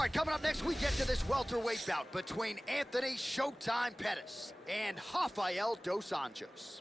All right, coming up next, we get to this welterweight bout between Anthony Showtime Pettis and Rafael Dos Anjos.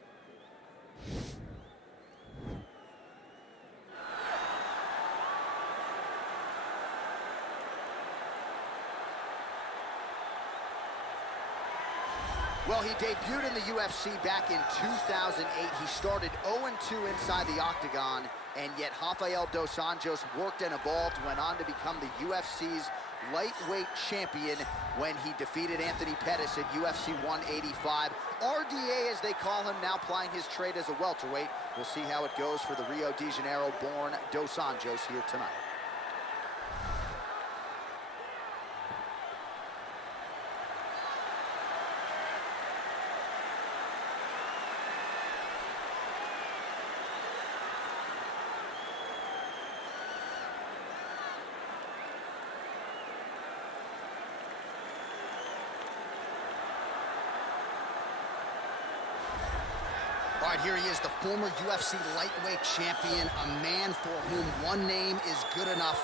Well, he debuted in the UFC back in 2008. He started 0-2 inside the octagon, and yet Rafael Dos Anjos worked and evolved, went on to become the UFC's lightweight champion when he defeated Anthony Pettis at UFC 185. RDA, as they call him, now plying his trade as a welterweight. We'll see how it goes for the Rio de Janeiro-born Dos Anjos here tonight. All right, here he is, the former UFC lightweight champion, a man for whom one name is good enough,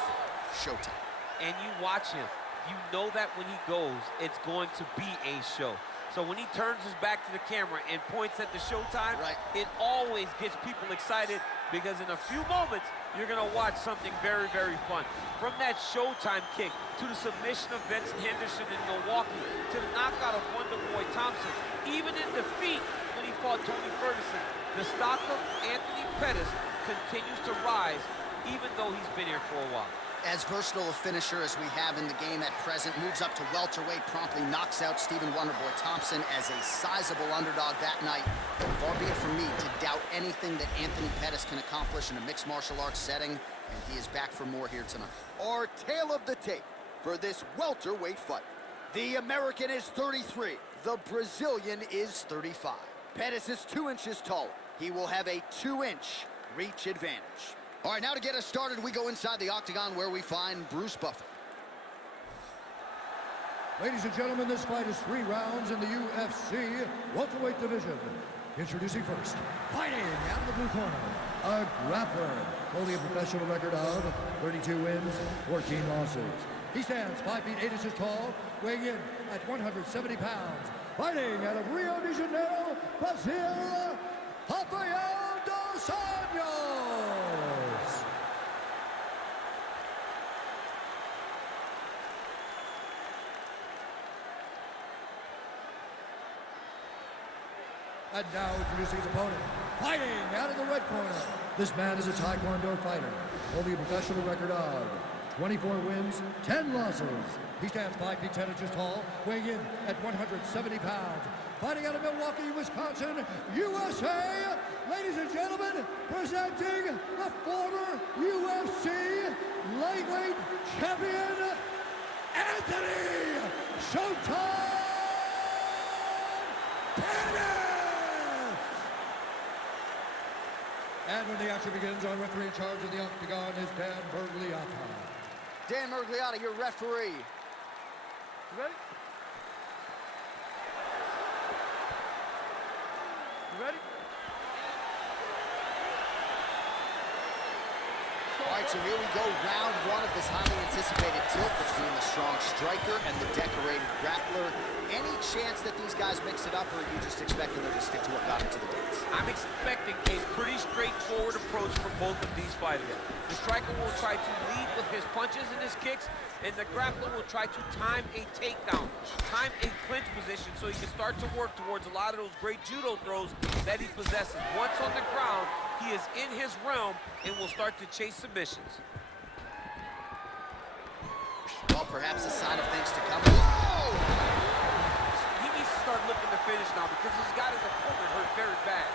Showtime. And you watch him, you know that when he goes, it's going to be a show. So when he turns his back to the camera and points at the Showtime, it always gets people excited because in a few moments, you're gonna watch something very, very fun. From that Showtime kick to the submission of Benson Henderson in Milwaukee to the knockout of Wonderboy Thompson, even in defeat when he fought Tony Ferguson, the stock of Anthony Pettis continues to rise even though he's been here for a while. As versatile a finisher as we have in the game at present, moves up to welterweight, promptly knocks out Stephen Wonderboy Thompson as a sizable underdog that night. But far be it from me to doubt anything that Anthony Pettis can accomplish in a mixed martial arts setting, and he is back for more here tonight. Our tale of the tape for this welterweight fight. The American is 33, the Brazilian is 35. Pettis is 2 inches taller. He will have a 2-inch reach advantage. All right, now to get us started, we go inside the octagon where we find Bruce Buffer. Ladies and gentlemen, this fight is 3 rounds in the UFC welterweight division. Introducing first, fighting out of the blue corner, a grappler, holding a professional record of 32 wins, 14 losses. He stands 5 feet 8 inches tall, weighing in at 170 pounds. Fighting out of Rio de Janeiro, Brazil, Rafael Dos Anjos. And now introducing his opponent, fighting out of the red corner. This man is a Taekwondo fighter, holding a professional record of 24 wins, 10 losses. He stands 5 feet 10 inches tall, weighing in at 170 pounds. Fighting out of Milwaukee, Wisconsin, USA. Ladies and gentlemen, presenting the former UFC lightweight champion, Anthony Showtime Pettis. And when the action begins, our referee in charge of the octagon is Dan Bergliata. Dan Bergliata, your referee. You ready? You ready? All right, so here we go, round 1 of this highly anticipated tilt between the strong striker and the decorated grappler. Any chance that these guys mix it up, or are you just expecting them to stick to what got into the dance? I'm expecting a pretty straightforward approach from both of these fighters. The striker will try to lead with his punches and his kicks, and the grappler will try to time a takedown, time a clinch position so he can start to work towards a lot of those great judo throws that he possesses. Once on the ground, he is in his realm and will start to chase submissions. Well, perhaps a sign of things to come. Whoa! He needs to start looking to finish now because he's got his opponent hurt very bad.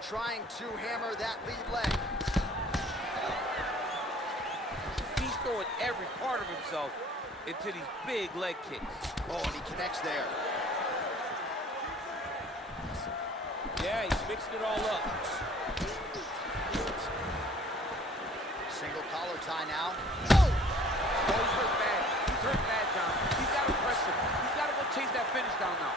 Trying to hammer that lead leg. He's throwing every part of himself into these big leg kicks. Oh, and he connects there. Yeah, he's mixing it all up. Single collar tie now. Oh! Oh, he's hurt bad. He's hurt bad, John. He's got to press him. He's got to go chase that finish down now.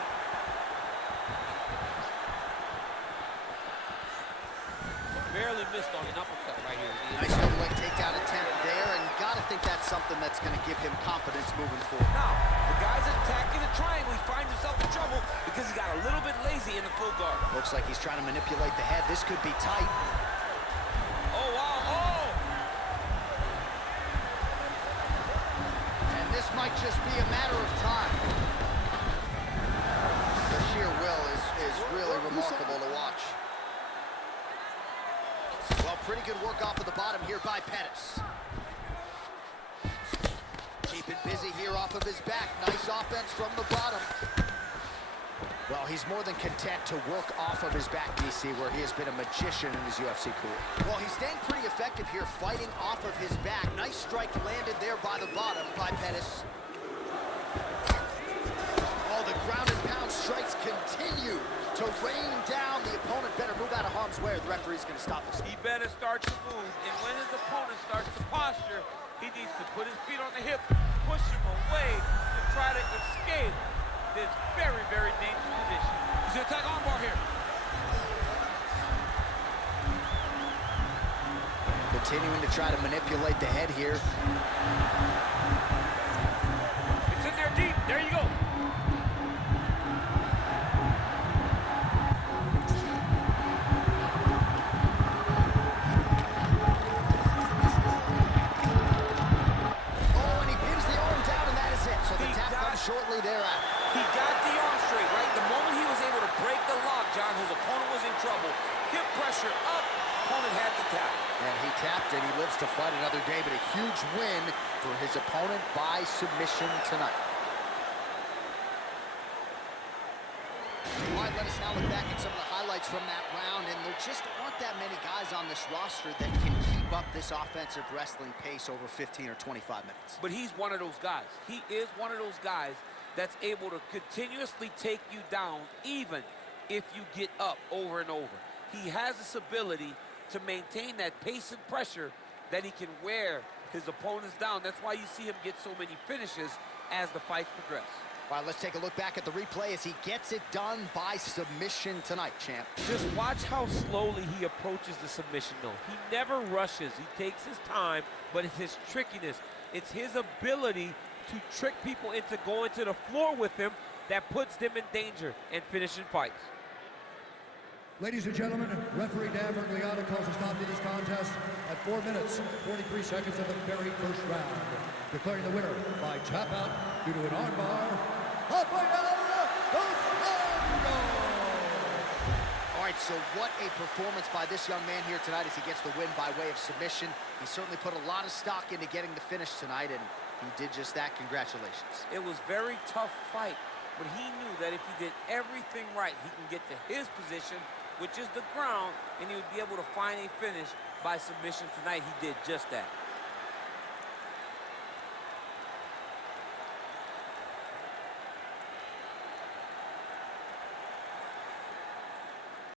barely missed on an uppercut right here. Nice overleg takedown attempt there, and you gotta think that's something that's gonna give him confidence moving forward. Now, the guy's attacking the triangle. He finds himself in trouble because he got a little bit lazy in the full guard. Looks like he's trying to manipulate the head. This could be tight. Oh, wow, oh! And this might just be a matter of time. The sheer will is really remarkable to watch. Well, pretty good work off of the bottom here by Pettis. Keeping busy here off of his back. Nice offense from the bottom. Well, he's more than content to work off of his back, DC, where he has been a magician in his UFC career. Well, he's staying pretty effective here, fighting off of his back. Nice strike landed there by the bottom by Pettis. Oh, the ground and pound strikes continue to rain down. The opponent better move out of harm's way or the referee's going to stop this. He better start to move, and when his opponent starts to posture, he needs to put his feet on the hip, push him away to try to escape this very, very dangerous position. He's going to attack armbar here. Continuing to try to manipulate the head here. It's in there deep. There you go. Shortly thereafter. He got the arm straight, right? The moment he was able to break the lock, John, his opponent was in trouble. Hip pressure up, opponent had to tap. And he tapped and he lives to fight another day, but a huge win for his opponent by submission tonight. All right, let us now look back at some of the highlights from that round, and there just aren't that many guys on this roster that can keep up this offensive wrestling pace over 15 or 25 minutes. But he's one of those guys. He is one of those guys that's able to continuously take you down even if you get up over and over. He has this ability to maintain that pace and pressure that he can wear his opponents down. That's why you see him get so many finishes as the fights progress. All right, let's take a look back at the replay as he gets it done by submission tonight, champ. Just watch how slowly he approaches the submission, though. He never rushes. He takes his time, but it's his trickiness. It's his ability to trick people into going to the floor with him that puts them in danger and finishing fights. Ladies and gentlemen, referee Dan Bergliata calls a stop to this contest at 4 minutes, 43 seconds of the very first round, declaring the winner by tap out due to an armbar. Rafael Dos Anjos! All right, so what a performance by this young man here tonight as he gets the win by way of submission. He certainly put a lot of stock into getting the finish tonight, and he did just that. Congratulations. It was a very tough fight, but he knew that if he did everything right, he can get to his position, which is the ground, and he would be able to find a finish by submission tonight. He did just that.